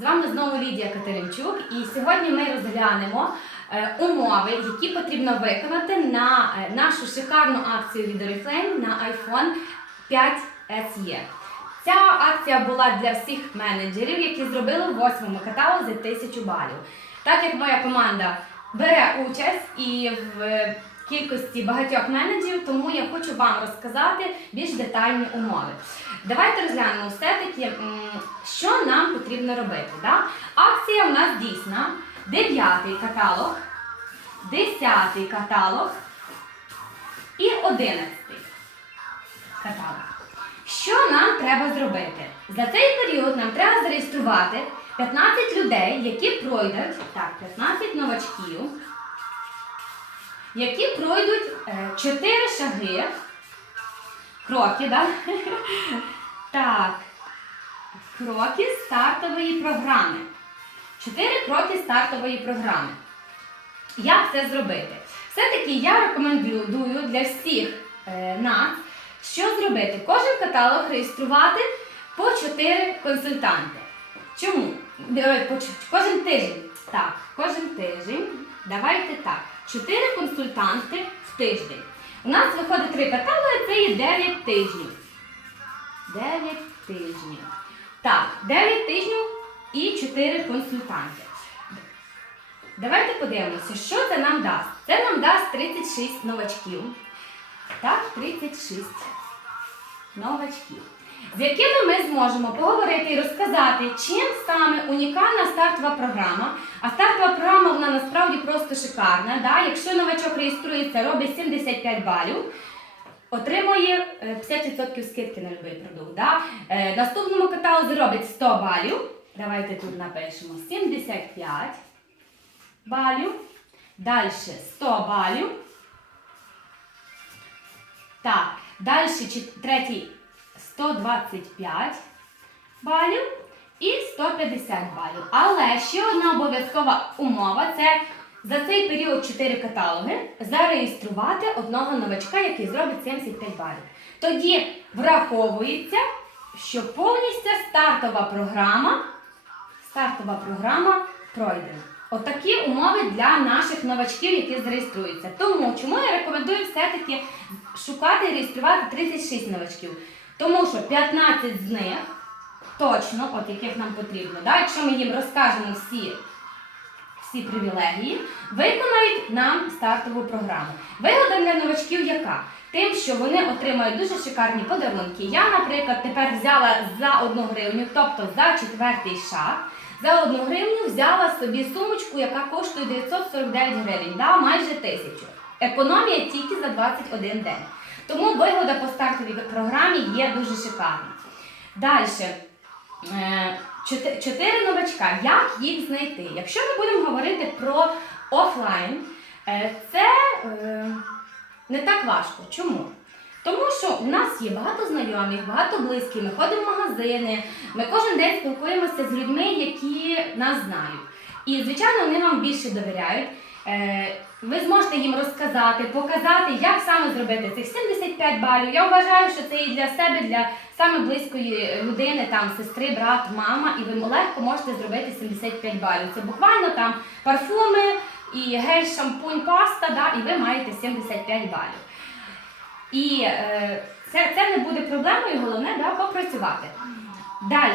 З вами знову Лідія Катеринчук, і сьогодні ми розглянемо е, умови, які потрібно виконати на е, нашу шикарну акцію від Oriflame на iPhone 5 SE. Ця акція була для всіх менеджерів, які зробили в восьмому каталозі 1000 балів. Так як моя команда бере участь і в кількості багатьох менеджерів, тому я хочу вам розказати більш детальні умови. Давайте розглянемо все-таки, що нам потрібно робити. Да? Акція у нас дійсна. Дев'ятий каталог, десятий каталог і одинадцятий каталог. Що нам треба зробити? За цей період нам треба зареєструвати 15 людей, які пройдуть, так, 15 новачків, які пройдуть 4 шаги, кроки, да? так, кроки стартової програми. 4 кроки стартової програми. Як це зробити? Все-таки я рекомендую для всіх е, нас, що зробити? Кожен каталог реєструвати по 4 консультанти. Чому? Е, Кожен тиждень. Так, кожен тиждень. Давайте так. 4 консультанти в тиждень. У нас виходить 3 каталоги, це є 9 тижнів. 9 тижнів. Так, 9 тижнів і 4 консультанти. Давайте подивимося, що це нам дасть. Це нам дасть 36 новачків. Так, 36 новачків. З якими ми зможемо поговорити і розказати, чим саме унікальна стартова програма. А стартова програма вона насправді просто шикарна. Да? Якщо новачок реєструється, робить 75 балів, отримує е, 50% скидки на будь-який продукт. Да? Е, Наступному каталозі робить 100 балів. Давайте тут напишемо 75 балів. Далі 100 балів. Так, далі третій 125 балів і 150 балів. Але ще одна обов'язкова умова це за цей період 4 каталоги зареєструвати одного новачка, який зробить 75 балів. Тоді враховується, що повністю стартова програма, стартова програма пройде. Отакі умови для наших новачків, які зареєструються. Тому чому я рекомендую все-таки шукати і реєструвати 36 новачків. Тому що 15 з них точно, от яких нам потрібно, да, якщо ми їм розкажемо всі, всі привілегії, виконають нам стартову програму. Вигода для новачків яка? Тим, що вони отримають дуже шикарні подарунки. Я, наприклад, тепер взяла за одну гривню, тобто за четвертий шаг, за одну гривню взяла собі сумочку, яка коштує 949 гривень, да, майже тисячу. Економія тільки за 21 день. Тому вигода по стартовій програмі є дуже шикарна. Далі. Е, чотири- новачка. Як їх знайти? Якщо ми будемо говорити про офлайн, е, це е, не так важко. Чому? Тому що у нас є багато знайомих, багато близьких, ми ходимо в магазини, ми кожен день спілкуємося з людьми, які нас знають. І, звичайно, вони вам більше довіряють. Е, Ви зможете їм розказати, показати, як саме зробити цих 75 балів. Я вважаю, що це і для себе, для саме близької людини, там сестри, брат, мама, і ви легко можете зробити 75 балів. Це буквально там парфуми і гель, шампунь, паста, да, і ви маєте 75 балів. І е, це, це не буде проблемою, головне да, попрацювати. Далі.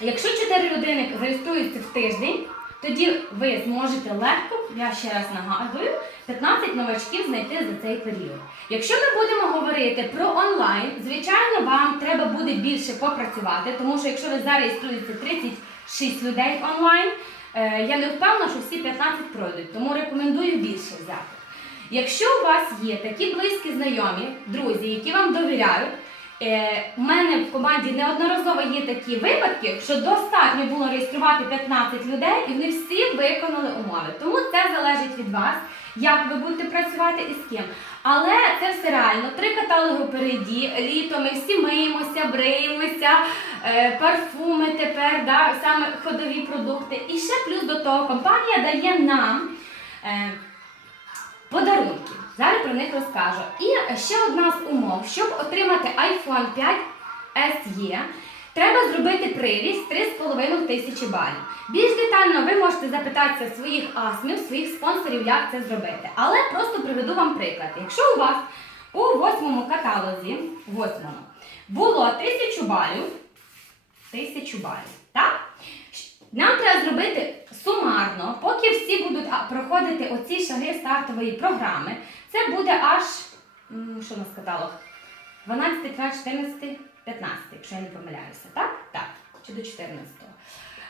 Якщо 4 людини реєструються в тиждень, тоді ви зможете легко, я ще раз нагадую, 15 новачків знайти за цей період. Якщо ми будемо говорити про онлайн, звичайно, вам треба буде більше попрацювати, тому що якщо ви зареєструєте 36 людей онлайн, е, я не впевнена, що всі 15 пройдуть, тому рекомендую більше взяти. Якщо у вас є такі близькі знайомі, друзі, які вам довіряють, у мене в команді неодноразово є такі випадки, що достатньо було реєструвати 15 людей і вони всі виконали умови. Тому це залежить від вас, як ви будете працювати і з ким. Але це все реально. Три каталоги впереді, літо ми всі миємося, бриємося, е, парфуми тепер, да, саме ходові продукти. І ще плюс до того компанія дає нам. Е, подарунки. Зараз про них розкажу. І ще одна з умов, щоб отримати iPhone 5 SE, треба зробити приріст 3,5 тисячі балів. Більш детально ви можете запитатися своїх асмів, своїх спонсорів, як це зробити. Але просто приведу вам приклад. Якщо у вас у восьмому каталозі, восьмому, було тисячу балів, тисячу балів, так? Нам треба зробити сумарно, поки всі будуть проходити оці шаги стартової програми. Це буде аж, що у нас каталог? 12, 13, 14, 15, якщо я не помиляюся, так? Так, чи до 14.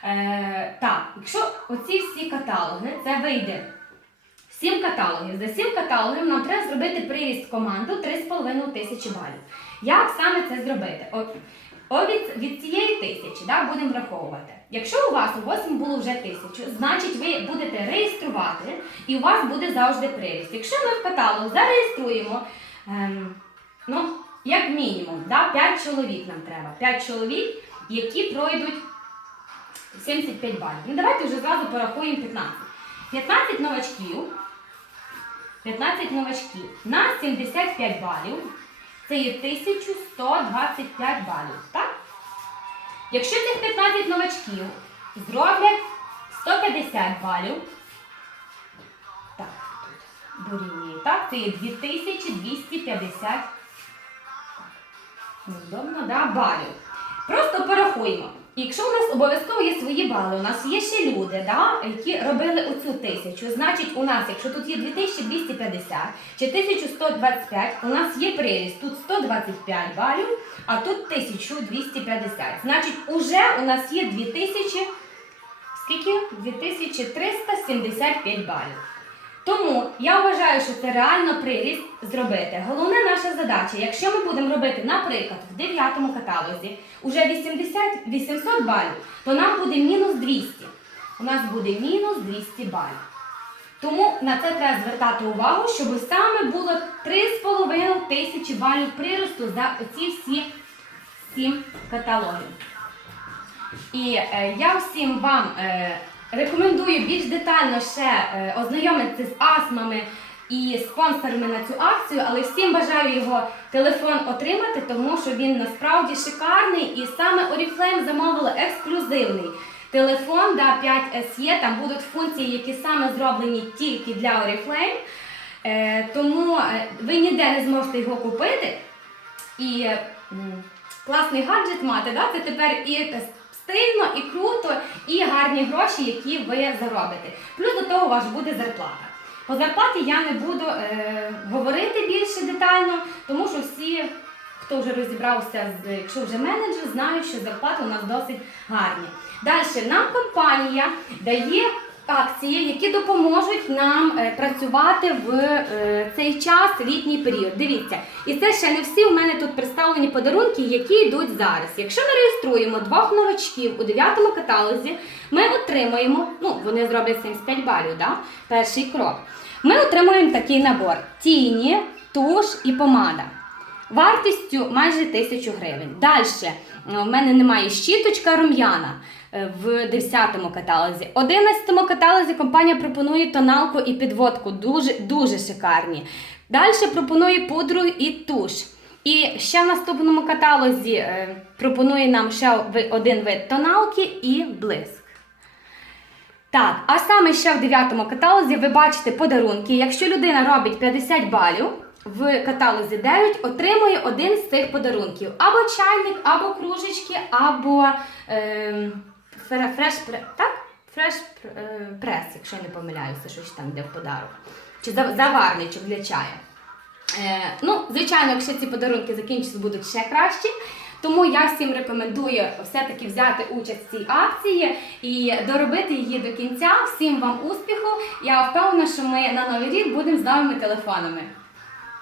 Е, так, якщо оці всі каталоги, це вийде 7 каталогів. За 7 каталогів нам треба зробити приріст команду 3,5 тисячі балів. Як саме це зробити? От, від, від цієї тисячі да, будемо враховувати. Якщо у вас у 8 було вже тисячу, значить ви будете реєструвати і у вас буде завжди приріст. Якщо ми в каталог зареєструємо, ем, ну, як мінімум, да, 5 чоловік нам треба. 5 чоловік, які пройдуть 75 балів. Ну давайте вже зразу порахуємо 15. 15 новачків. 15 новачків на 75 балів. Це є 1125 балів. Так? Якщо цих 15 новачків зроблять 150 балів, так, дорівнює, так, це є 2250 Невдобно, да, балів. Просто порахуємо. Якщо у нас обов'язково є свої бали, у нас є ще люди, да, які робили оцю тисячу, значить у нас, якщо тут є 2250 чи 1125, у нас є приріст, тут 125 балів, а тут 1250. Значить, уже у нас є 2000, скільки? 2375 балів. Тому я вважаю, що це реально приріст зробити. Головна наша задача, якщо ми будемо робити, наприклад, в 9 каталозі уже 80 800 балів, то нам буде мінус 200. У нас буде мінус 200 балів. Тому на це треба звертати увагу, щоб саме було 3,5 тисячі балів приросту за ці всі 7 каталогів. І е, я всім вам е, рекомендую більш детально ще е, ознайомитися з астмами і спонсорами на цю акцію, але всім бажаю його телефон отримати, тому що він насправді шикарний і саме Oriflame замовила ексклюзивний. Телефон да, 5 SE, там будуть функції, які саме зроблені тільки для Oriflame. Е, тому е, ви ніде не зможете його купити. І класний гаджет мати, да? це тепер і стильно, і круто, і гарні гроші, які ви заробите. Плюс до того у вас буде зарплата. По зарплаті я не буду е, говорити більше детально, тому що всі, хто вже розібрався, з, якщо вже менеджер, знають, що зарплати у нас досить гарні. Далі нам компанія дає акції, які допоможуть нам е, працювати в е, цей час, літній період. Дивіться, і це ще не всі. У мене тут представлені подарунки, які йдуть зараз. Якщо ми реєструємо двох новачків у 9 каталозі, ми отримуємо, ну вони зроблять 75 балів, да? перший крок. Ми отримуємо такий набор: тіні, туш і помада. Вартістю майже тисячу гривень. Далі в мене немає щіточка рум'яна в 10 каталозі. В 11 каталозі компанія пропонує тоналку і підводку, дуже, дуже шикарні. Далі пропонує пудру і туш. І ще в наступному каталозі е, пропонує нам ще один вид тоналки і блиск. Так, а саме ще в 9 каталозі ви бачите подарунки. Якщо людина робить 50 балів в каталозі 9, отримує один з цих подарунків: або чайник, або кружечки, або фре- фреш, так? фреш е, прес, якщо не помиляюся, щось там йде в подарок. Чи заварничок для чаю. Е, ну, звичайно, якщо ці подарунки закінчаться, будуть ще кращі. Тому я всім рекомендую все-таки взяти участь в цій акції і доробити її до кінця. Всім вам успіху! Я впевнена, що ми на новий рік будемо з новими телефонами.